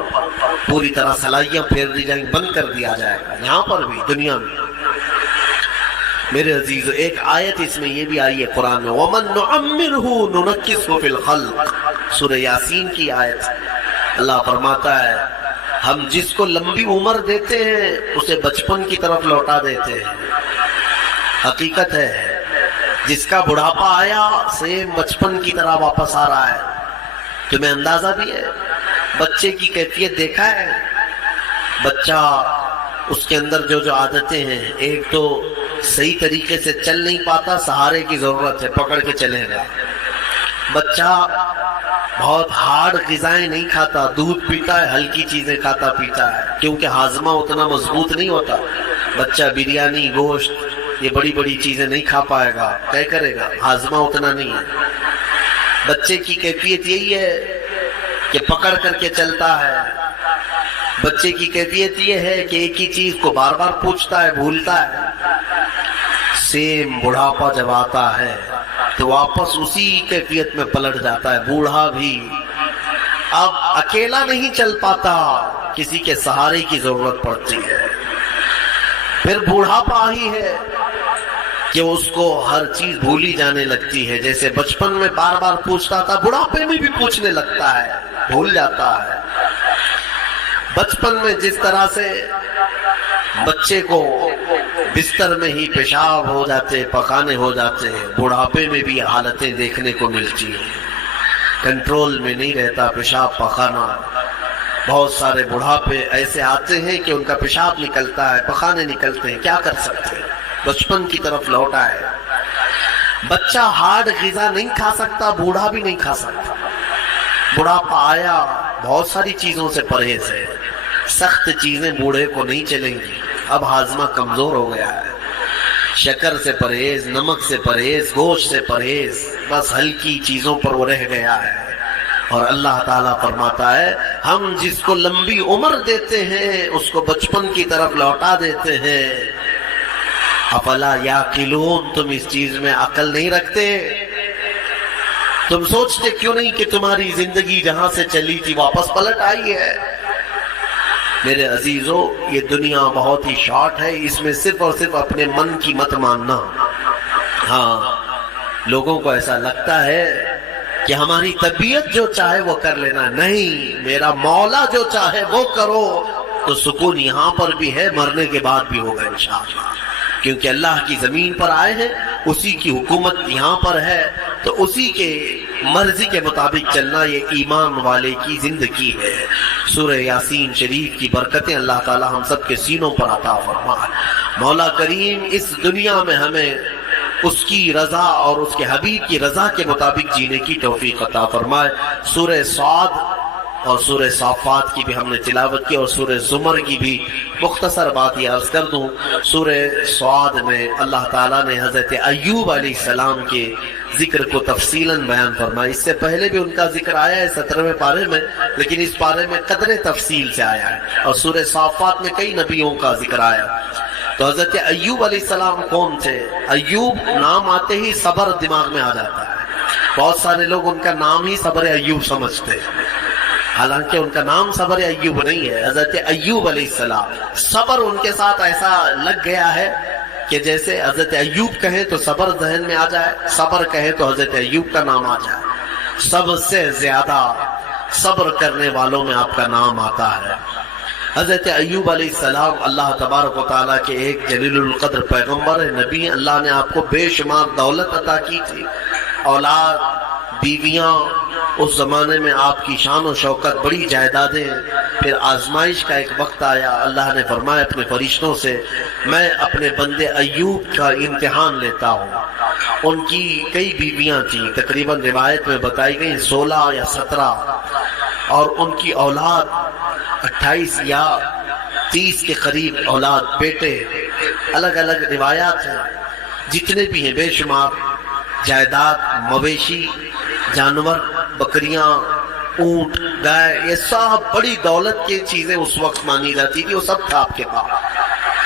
پوری طرح سلائیاں پھیر دی جائیں، بند کر دیا جائے گا، یہاں پر بھی دنیا میں۔ میرے عزیز ایک آیت اس میں یہ بھی آئی ہے قرآن میں، وَمَن نُعَمِّرْهُ نُنَكِّسْهُ فِي الْخَلْقِ، سورہ یاسین کی آیت۔ اللہ فرماتا ہے ہم جس کو لمبی عمر دیتے ہیں اسے بچپن کی طرف لوٹا دیتے ہیں۔ حقیقت ہے جس کا بڑھاپا آیا سیم بچپن کی طرح واپس آ رہا ہے۔ تمہیں اندازہ بھی ہے بچے کی کیفیت دیکھا ہے؟ بچہ اس کے اندر جو جو عادتیں ہیں، ایک تو صحیح طریقے سے چل نہیں پاتا، سہارے کی ضرورت ہے، پکڑ کے چلے گا۔ بچہ بہت ہارڈ غذائیں نہیں کھاتا، دودھ پیتا ہے، ہلکی چیزیں کھاتا پیتا ہے، کیونکہ ہاضمہ اتنا مضبوط نہیں ہوتا۔ بچہ بریانی، گوشت، یہ بڑی بڑی چیزیں نہیں کھا پائے گا، طے کرے گا، ہاضمہ اتنا نہیں ہے۔ بچے کی کیفیت یہی ہے کہ پکڑ کر کے چلتا ہے۔ بچے کی کیفیت یہ ہے کہ ایک ہی چیز کو بار بار پوچھتا ہے، بھولتا ہے۔ سیم بڑھاپا جب آتا ہے تو واپس اسی کیفیت میں پلٹ جاتا ہے۔ بوڑھا بھی اب اکیلا نہیں چل پاتا، کسی کے سہارے کی ضرورت پڑتی ہے۔ پھر بوڑھاپا ہی ہے کہ اس کو ہر چیز بھولی جانے لگتی ہے، جیسے بچپن میں بار بار پوچھتا تھا بڑھاپے میں بھی پوچھنے لگتا ہے۔ بھول جاتا ہے۔ بچپن میں جس طرح سے بچے کو بستر میں ہی پیشاب ہو جاتے، پخانے ہو جاتے، بڑھاپے میں بھی حالتیں دیکھنے کو ملتی ہیں، کنٹرول میں نہیں رہتا پیشاب پخانا۔ بہت سارے بڑھاپے ایسے آتے ہیں کہ ان کا پیشاب نکلتا ہے، پخانے نکلتے ہیں، کیا کر سکتے ہیں؟ بچپن کی طرف لوٹا ہے۔ بچہ ہارڈ غذا نہیں کھا سکتا، بوڑھا بھی نہیں کھا سکتا۔ بڑھاپا آیا، بہت ساری چیزوں سے پرہیز ہے، سخت چیزیں بوڑھے کو نہیں چلیں گی، اب ہاضمہ کمزور ہو گیا ہے، شکر سے پرہیز، نمک سے پرہیز، گوشت سے پرہیز، بس ہلکی چیزوں پر وہ رہ گیا ہے۔ اور اللہ تعالیٰ فرماتا ہے ہم جس کو لمبی عمر دیتے ہیں اس کو بچپن کی طرف لوٹا دیتے ہیں۔ افلا یاقلون، تم اس چیز میں عقل نہیں رکھتے؟ تم سوچتے کیوں نہیں کہ تمہاری زندگی جہاں سے چلی تھی واپس پلٹ آئی ہے؟ میرے عزیزو، یہ دنیا بہت ہی شارٹ ہے، اس میں صرف اور صرف اپنے من کی مت ماننا۔ ہاں، لوگوں کو ایسا لگتا ہے کہ ہماری طبیعت جو چاہے وہ کر لینا، نہیں، میرا مولا جو چاہے وہ کرو، تو سکون یہاں پر بھی ہے، مرنے کے بعد بھی ہوگا انشاءاللہ، کیونکہ اللہ کی زمین پر آئے ہیں، اسی کی حکومت یہاں پر ہے، تو اسی کے مرضی کے مطابق چلنا یہ ایمان والے کی زندگی ہے۔ سورہ یاسین شریف کی برکتیں اللہ تعالی ہم سب کے سینوں پر عطا فرمائے۔ مولا کریم اس دنیا میں ہمیں اس کی رضا اور اس کے حبیب کی رضا کے مطابق جینے کی توفیق عطا فرمائے۔ سورہ صاد اور سورہ صافات کی بھی ہم نے تلاوت کی، اور سورہ زمر کی بھی مختصر بات یہ عرض کر دوں۔ سورہ صاد میں اللہ تعالیٰ نے حضرت ایوب علیہ السلام کے ذکر کو تفصیلاً بیان فرمایا۔ اس سے پہلے بھی ان کا ذکر آیا ہے 17ویں پارے میں، لیکن اس پارے میں قدر تفصیل سے آیا ہے، اور سورہ صافات میں کئی نبیوں کا ذکر آیا۔ تو حضرت ایوب علیہ السلام کون تھے؟ ایوب نام آتے ہی صبر دماغ میں آ جاتا ہے، بہت سارے لوگ ان کا نام ہی صبر ایوب سمجھتے ہیں، حالانکہ ان کا نام صبر ایوب نہیں ہے۔ حضرت ایوب علیہ السلام، صبر ان کے ساتھ ایسا لگ گیا ہے کہ جیسے حضرت ایوب کہیں تو صبر ذہن میں آ جائے، صبر کہیں تو حضرت ایوب کا نام آ جائے۔ سب سے زیادہ صبر کرنے والوں میں آپ کا نام آتا ہے۔ حضرت ایوب علیہ السلام اللہ تبارک و تعالیٰ کے ایک جلیل القدر پیغمبر نبی، اللہ نے آپ کو بے شمار دولت عطا کی تھی، اولاد، بیویاں، اس زمانے میں آپ کی شان و شوکت، بڑی جائیدادیں۔ پھر آزمائش کا ایک وقت آیا، اللہ نے فرمایا اپنے فرشتوں سے میں اپنے بندے ایوب کا امتحان لیتا ہوں۔ ان کی کئی بیویاں تھیں، تقریباً روایت میں بتائی گئی 16 یا 17، اور ان کی اولاد 28 یا 30 کے قریب اولاد، بیٹے، الگ الگ روایات ہیں، جتنے بھی ہیں بے شمار جائیداد، مویشی، جانور، بکریاں، اونٹ، گائے، یہ سب بڑی دولت کی چیزیں اس وقت مانی جاتی تھی، وہ سب تھا آپ کے پاس۔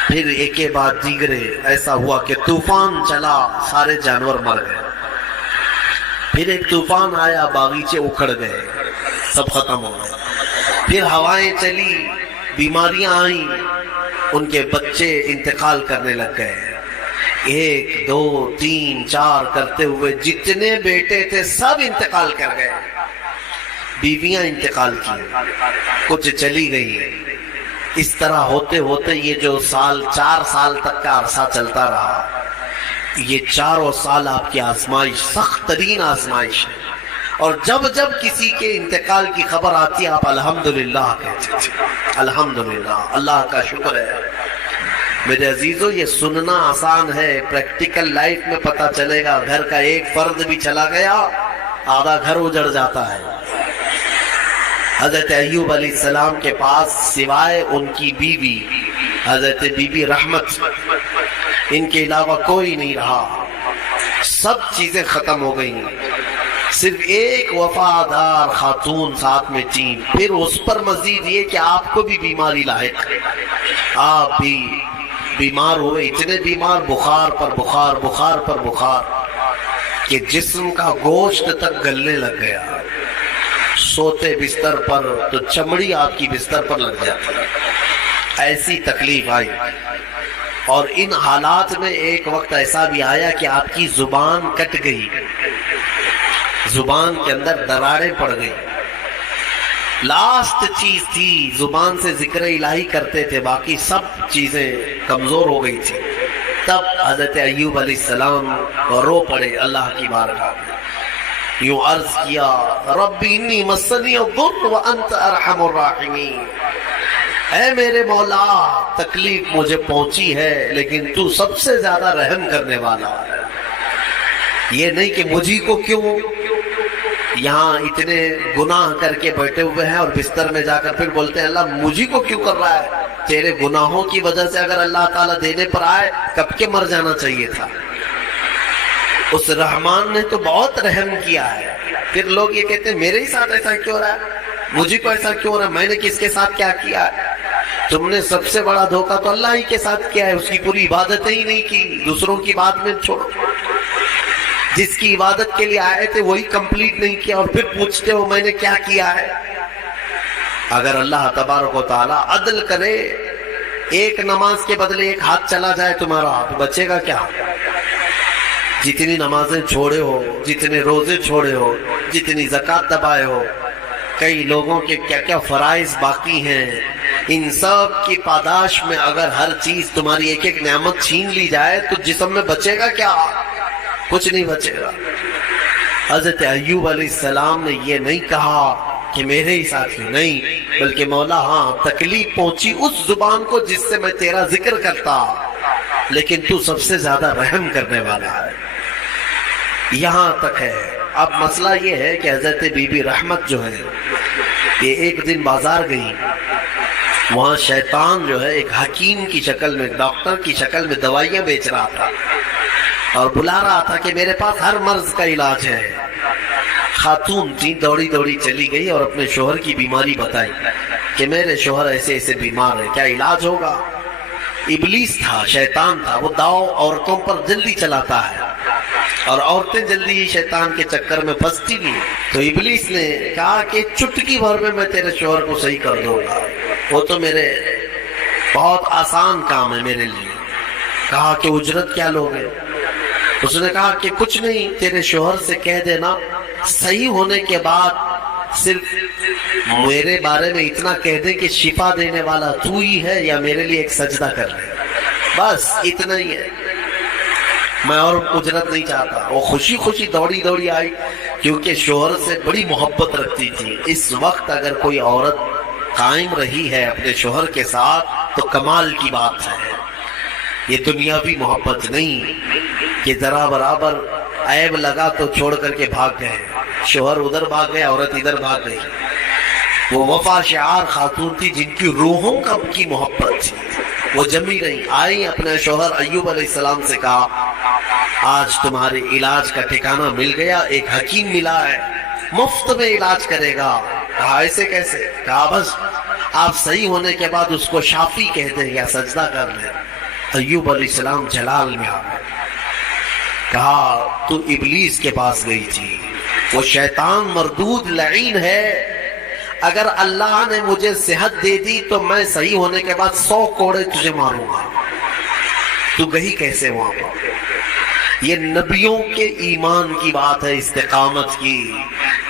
پھر ایک کے بعد دیگرے ایسا ہوا کہ طوفان چلا، سارے جانور مر گئے۔ پھر ایک طوفان آیا، باغیچے اکھڑ گئے، سب ختم ہو گئے۔ پھر ہوائیں چلی، بیماریاں آئیں، ان کے بچے انتقال کرنے لگ گئے، 1 2 3 4 کرتے ہوئے جتنے بیٹے تھے سب انتقال کر گئے، بیویاں انتقال کی، کچھ چلی گئی۔ اس طرح ہوتے ہوتے یہ جو 4 سال تک کا عرصہ چلتا رہا، یہ 4 سال آپ کی آزمائش، سخت ترین آزمائش ہے۔ اور جب جب کسی کے انتقال کی خبر آتی ہے آپ الحمدللہ کہتے ہیں، الحمدللہ، اللہ کا شکر ہے۔ میرے عزیزو، یہ سننا آسان ہے، پریکٹیکل لائف میں پتہ چلے گا۔ گھر کا ایک فرد بھی چلا گیا، آدھا گھر اجڑ جاتا ہے۔ حضرت ایوب علیہ السلام کے پاس سوائے ان کی بیوی حضرت بی بی رحمت، ان کے علاوہ کوئی نہیں رہا، سب چیزیں ختم ہو گئیں، صرف ایک وفادار خاتون ساتھ میں تھی۔ پھر اس پر مزید یہ کہ آپ کو بھی بیماری لاحق، آپ بھی بیمار ہوئے، اتنے بیمار، بخار پر بخار، بخار پر بخار، کہ جسم کا گوشت تک گلنے لگ گیا۔ سوتے بستر پر تو چمڑی آپ کی بستر پر لگ جاتی، ایسی تکلیف آئی۔ اور ان حالات میں ایک وقت ایسا بھی آیا کہ آپ کی زبان کٹ گئی، زبان کے اندر دراڑیں پڑ گئی، لاسٹ چیز تھی، زبان سے ذکر الہی کرتے تھے، باقی سب چیزیں کمزور ہو گئی تھی۔ تب حضرت ایوب علیہ السلام رو پڑے اللہ کی بارگاہ میں، یوں عرض کیا ربی انی مسنی الضر وانت ارحم الراحمین، اے میرے مولا تکلیف مجھے پہنچی ہے لیکن تو سب سے زیادہ رحم کرنے والا ہے۔ یہ نہیں کہ مجھے کو کیوں، یہاں اتنے گناہ کر کے بیٹھے ہوئے ہیں اور بستر میں جا کر پھر بولتے ہیں اللہ مجھے کو کیوں کر رہا ہے؟ تیرے گناہوں کی وجہ سے اگر اللہ تعالیٰ دینے پر آئے کب کے مر جانا چاہیے تھا۔ اس رحمان نے تو بہت رحم کیا ہے۔ پھر لوگ یہ کہتے ہیں میرے ہی ساتھ ایسا کیوں رہا ہے، مجھے کو ایسا کیوں رہا ہے، میں نے کس کے ساتھ کیا کیا ہے؟ تم نے سب سے بڑا دھوکہ تو اللہ ہی کے ساتھ کیا ہے، اس کی پوری عبادتیں ہی نہیں کی، دوسروں کی بات میں چھوڑو، جس کی عبادت کے لیے آئے تھے وہی کمپلیٹ نہیں کیا اور پھر پوچھتے ہو میں نے کیا کیا ہے۔ اگر اللہ تبارک و تعالیٰ عدل کرے، ایک نماز کے بدلے ایک ہاتھ چلا جائے تمہارا تو بچے گا کیا؟ جتنی نمازیں چھوڑے ہو، جتنے روزے چھوڑے ہو، جتنی زکوٰۃ دبائے ہو، کئی لوگوں کے کیا کیا فرائض باقی ہیں، ان سب کی پاداش میں اگر ہر چیز تمہاری ایک ایک نعمت چھین لی جائے تو جسم میں بچے گا کیا؟ کچھ نہیں بچے گا۔ حضرت ایوب علیہ السلام نے یہ نہیں کہا کہ میرے ہی ساتھی، نہیں، بلکہ مولا ہاں تکلیف پہنچی اس زبان کو جس سے میں تیرا ذکر کرتا، لیکن تو سب سے زیادہ رحم کرنے والا ہے۔ یہاں تک ہے۔ اب مسئلہ یہ ہے کہ حضرت بی بی رحمت جو ہے یہ ایک دن بازار گئی، وہاں شیطان جو ہے ایک حکیم کی شکل میں، ڈاکٹر کی شکل میں دوائیاں بیچ رہا تھا اور بلا رہا تھا کہ میرے پاس ہر مرض کا علاج ہے۔ خاتون تھی، دوڑی دوڑی چلی گئی اور اپنے شوہر کی بیماری بتائی کہ میرے شوہر ایسے ایسے بیمار ہے، کیا علاج ہوگا؟ ابلیس تھا، شیطان تھا، وہ داؤ عورتوں پر جلدی چلاتا ہے اور عورتیں جلدی ہی شیطان کے چکر میں پھنستی بھی۔ تو ابلیس نے کہا کہ چٹکی بھر میں تیرے شوہر کو صحیح کر دوں گا، وہ تو میرے بہت آسان کام ہے میرے لیے۔ کہا کہ اجرت کیا لوگے؟ اس نے کہا کہ کچھ نہیں، تیرے شوہر سے کہہ دینا صحیح ہونے کے بعد صرف میرے بارے میں اتنا کہہ دے کہ شفا دینے والا تو ہی ہے، یا میرے لیے ایک سجدہ کر لے، بس اتنا ہی ہے، میں اور اجرت نہیں چاہتا۔ وہ خوشی خوشی دوڑی دوڑی آئی کیونکہ شوہر سے بڑی محبت رکھتی تھی۔ اس وقت اگر کوئی عورت قائم رہی ہے اپنے شوہر کے ساتھ تو کمال کی بات ہے، یہ دنیاوی محبت نہیں کہ ذرا برابر عیب لگا تو چھوڑ کر کے بھاگ گئے، شوہر ادھر بھاگ گئے، عورت ادھر بھاگ گئی۔ وہ وفا شعار خاتون تھی جن کی روحوں کا کی محبت تھی، وہ جمی رہی، آئی اپنے شوہر ایوب علیہ السلام سے کہا آج تمہارے علاج کا ٹھکانہ مل گیا، ایک حکیم ملا ہے مفت میں علاج کرے گا۔ کہا ایسے کیسے؟ کہا بس آپ صحیح ہونے کے بعد اس کو شافی کہہ دیں یا سجدہ کر لیں۔ ایوب علیہ السلام جلال میں آ گئے، کہا تو ابلیس کے پاس گئی تھی، وہ شیطان مردود لعین ہے، اگر اللہ نے مجھے صحت دے دی تو میں صحیح ہونے کے بعد 100 کوڑے تجھے ماروں گا، تو گئی کیسے وہاں پر؟ یہ نبیوں کے ایمان کی بات ہے، استقامت کی۔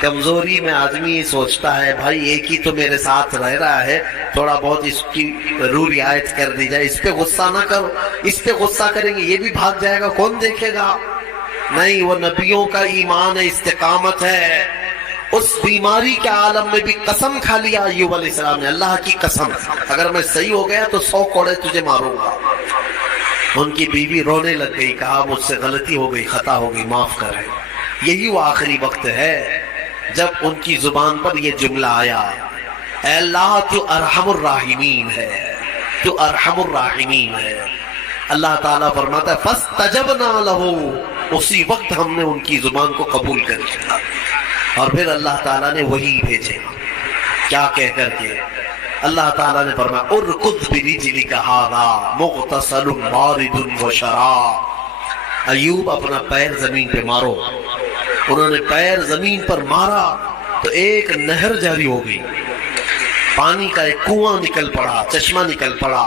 کمزوری میں آدمی سوچتا ہے بھائی ایک ہی تو میرے ساتھ رہ رہا ہے، تھوڑا بہت اس کی ضرور رعایت کر دی جائے، اس پہ غصہ نہ کرو، اس پہ غصہ کریں گے یہ بھی بھاگ جائے گا، کون دیکھے گا؟ نہیں، وہ نبیوں کا ایمان ہے، استقامت ہے۔ اس بیماری کے عالم میں بھی قسم کھا لیا ایوب علیہ السلام نے، اللہ کی قسم اگر میں صحیح ہو گیا تو 100 کوڑے تجھے ماروں گا۔ ان کی بیوی رونے لگ گئی، کہا مجھ سے غلطی ہو گئی، خطا ہو گئی، معاف کریں۔ یہی وہ آخری وقت ہے جب ان کی زبان پر یہ جملہ آیا، اے اللہ تو ارحم الراحمین ہے، تو ارحم الراحمین ہے۔ اللہ تعالیٰ فرماتا ہے فاستجبنا لہ، اسی وقت ہم نے ان کی زبان کو قبول کر لیا۔ اور پھر اللہ تعالیٰ نے وہی بھیجے، کیا کہہ کر کے؟ اللہ تعالیٰ نے فرمایا ارکض برجلک ھذا مغتسل بارد وشراب، ایوب اپنا پیر زمین پہ مارو۔ انہوں نے پیر زمین پر مارا تو ایک نہر جاری ہو گئی، پانی کا ایک کنواں نکل پڑا، چشمہ نکل پڑا۔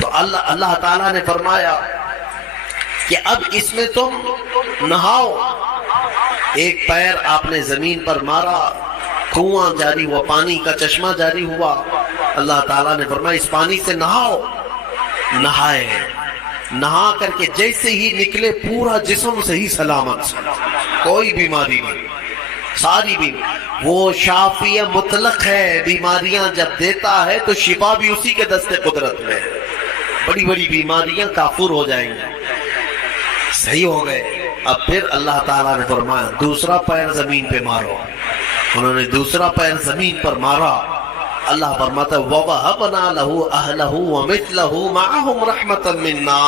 تو اللہ تعالیٰ نے فرمایا کہ اب اس میں تم نہاؤ۔ ایک پیر آپ نے زمین پر مارا، کنواں جاری ہوا، پانی کا چشمہ جاری ہوا، اللہ تعالیٰ نے فرمایا اس پانی سے نہاؤ، نہائے، نہا کر کے جیسے ہی نکلے پورا جسم صحیح سلامت، کوئی بیماری نہیں، ساری بھی وہ شافی مطلق ہے، بیماریاں جب دیتا ہے تو شفا بھی اسی کے دست قدرت میں ہے، بڑی بڑی بیماریاں کافور ہو جائیں گی، صحیح ہو گئے۔ اب پھر اللہ تعالیٰ نے فرمایا دوسرا پیر زمین پہ مارو، انہوں نے دوسرا پیر زمین پر مارا، اللہ فرماتا ہے وَوَهَبْنَا لَهُ أَهْلَهُ وَمِثْلَهُ مَعَهُمْ رَحْمَةً مِنَّا،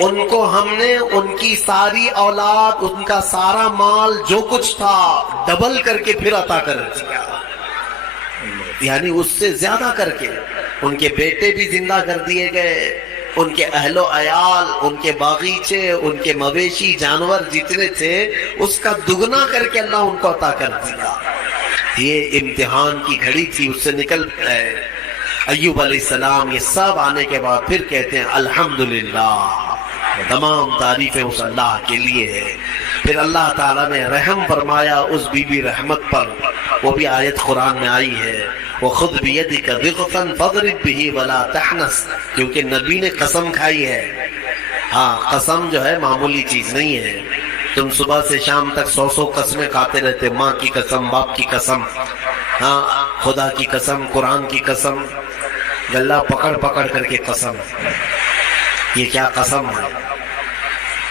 ان کو ہم نے ان کی ساری اولاد، ان کا سارا مال جو کچھ تھا ڈبل کر کے پھر عطا کر دیا، یعنی اس سے زیادہ کر کے، ان کے بیٹے بھی زندہ کر دیے گئے، ان کے اہل و عیال، ان کے باغیچے، ان کے مویشی جانور جتنے تھے اس کا دگنا کر کے اللہ ان کو عطا کر دیا۔ یہ امتحان کی گھڑی تھی، اس سے نکل گئے۔ ایوب علیہ السلام یہ سب آنے کے بعد پھر کہتے ہیں الحمدللہ، تمام تعریفیں اس اللہ کے لیے ہے۔ پھر اللہ تعالیٰ نے رحم فرمایا اس بی بی رحمت پر، وہ بھی آیت قرآن میں آئی ہے وَخُذْ بِيَدِكَ ضِغْفًا فَاضْرِبْ بِهِ وَلَا تَحْنَثْ، کیونکہ نبی نے قسم کھائی ہے۔ ہاں قسم جو ہے معمولی چیز نہیں ہے، تم صبح سے شام تک 100 قسمیں کھاتے رہتے، ماں کی قسم، باپ کی قسم، ہاں خدا کی قسم، قرآن کی قسم، گلہ پکڑ پکڑ کر کے قسم، یہ کیا قسم ہے؟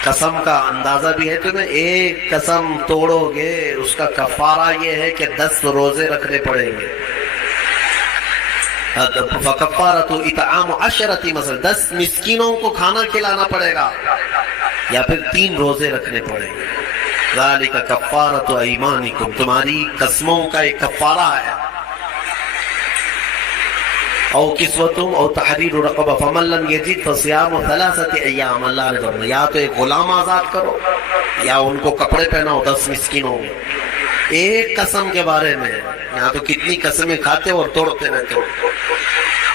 قسم کا اندازہ بھی ہے تمہیں، ایک قسم توڑو گے اس کا کفارہ یہ ہے کہ 10 روزے رکھنے پڑیں گے۔ فَكَفَّارَةُ إِطْعَامُ 10 مثلا 10 مسکینوں کو کھانا کھلانا پڑے گا، یا پھر 3 روزے رکھنے پڑیں گے۔ ذَلِكَ كَفَّارَةُ أَيْمَانِكُمْ، تمہاری قسموں کا ایک کفارہ ہے۔ او کسوتم او تحریر رقبہ فمن لم یجد فصیام 3 ایام، اللہ نے فرمایا یا تو ایک غلام آزاد کرو یا ان کو کپڑے پہناؤ 10 مسکینوں میں۔ ایک قسم کے بارے میں یہاں تو کتنی قسمیں کھاتے اور توڑتے رہتے ہو۔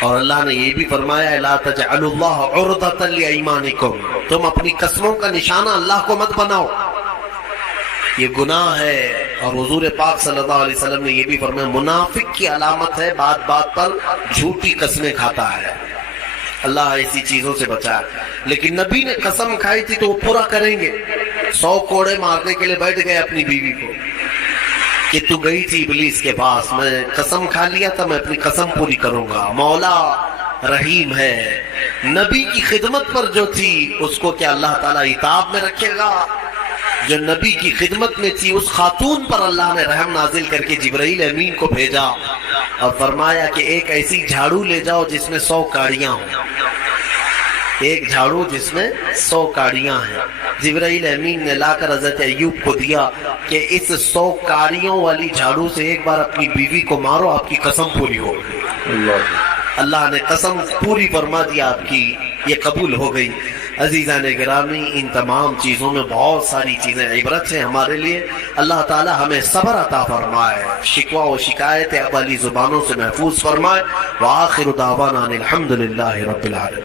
اور اللہ نے یہ بھی فرمایا لا تجعلوا اللہ عرضۃ لایمانکم، تم اپنی قسموں کا نشانہ اللہ کو مت بناؤ، یہ گناہ ہے۔ اور حضور پاک صلی اللہ علیہ وسلم نے یہ بھی فرمایا منافق کی علامت ہے بات بات پر جھوٹی قسمیں کھاتا ہے، اللہ ایسی چیزوں سے بچائے۔ لیکن نبی نے قسم کھائی تھی تو وہ پورا کریں گے۔ 100 کوڑے مارنے کے لیے بیٹھ گئے اپنی بیوی کو کہ تو گئی تھی ابلیس کے پاس، میں قسم کھا لیا تھا میں اپنی قسم پوری کروں گا۔ مولا رحیم ہے، نبی کی خدمت پر جو تھی اس کو کیا اللہ تعالیٰ عتاب میں رکھے گا؟ جو نبی کی خدمت میں تھی اس خاتون پر اللہ نے رحم نازل کر کے جبرائیل امین کو بھیجا اور فرمایا کہ ایک ایسی جھاڑو لے جاؤ جس میں 100 کاڑیاں ہوں، ایک جھاڑو جس میں 100 کاڑیاں ہیں۔ جبرائیل امین نے لا کر حضرت ایوب کو دیا کہ اس 100 کاڑیوں والی جھاڑو سے ایک بار اپنی بیوی کو مارو، آپ کی قسم پوری ہوگی۔ اللہ نے قسم پوری فرما دیا آپ کی، یہ قبول ہو گئی۔ عزیزان گرامی، ان تمام چیزوں میں بہت ساری چیزیں عبرت ہیں ہمارے لیے۔ اللہ تعالی ہمیں صبر عطا فرمائے، شکوہ و شکایت والی زبانوں سے محفوظ فرمائے۔ وآخر دعوانا الحمدللہ رب العالمین۔